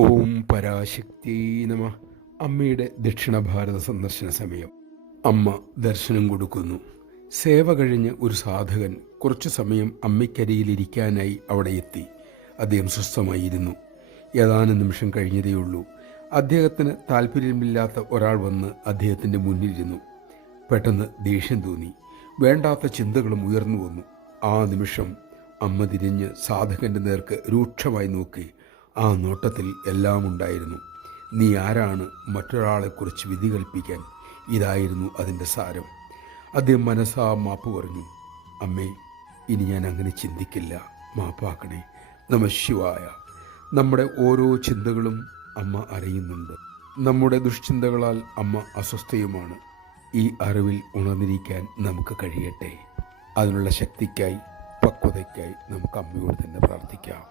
ഓം പരാശക്തി നമ. അമ്മയുടെ ദക്ഷിണ ഭാരത സന്ദർശന സമയം. അമ്മ ദർശനം കൊടുക്കുന്നു. സേവ കഴിഞ്ഞ് ഒരു സാധകൻ കുറച്ചു സമയം അമ്മയ്ക്കരിയിലിരിക്കാനായി അവിടെ എത്തി. അദ്ദേഹം സ്വസ്ഥമായിരുന്നു. ഏതാനും നിമിഷം കഴിഞ്ഞതേയുള്ളൂ. അദ്ദേഹത്തിന് താല്പര്യമില്ലാത്ത ഒരാൾ വന്ന് അദ്ദേഹത്തിൻ്റെ മുന്നിലിരുന്നു. പെട്ടെന്ന് ദേഷ്യം തോന്നി. വേണ്ടാത്ത ചിന്തകളും ഉയർന്നു വന്നു. ആ നിമിഷം അമ്മ തിരിഞ്ഞ് സാധകൻ്റെ നേർക്ക് രൂക്ഷമായി നോക്കി. ആ നോട്ടത്തിൽ എല്ലാം ഉണ്ടായിരുന്നു. നീ ആരാണ് മറ്റൊരാളെക്കുറിച്ച് വിധി കൽപ്പിക്കാൻ? ഇതായിരുന്നു അതിൻ്റെ സാരം. അദ്ദേഹം മനസ്സാ മാപ്പ് പറഞ്ഞു. അമ്മേ, ഇനി ഞാൻ അങ്ങനെ ചിന്തിക്കില്ല, മാപ്പാക്കണേ. നമഃശിവായ. നമ്മുടെ ഓരോ ചിന്തകളും അമ്മ അറിയുന്നുണ്ട്. നമ്മുടെ ദുഷ്ചിന്തകളാൽ അമ്മ അസ്വസ്ഥയുമാണ്. ഈ അറിവിൽ ഉണർന്നിരിക്കാൻ നമുക്ക് കഴിയട്ടെ. അതിനുള്ള ശക്തിക്കായി, പക്വതയ്ക്കായി നമുക്ക് അമ്മയോട് തന്നെ പ്രാർത്ഥിക്കാം.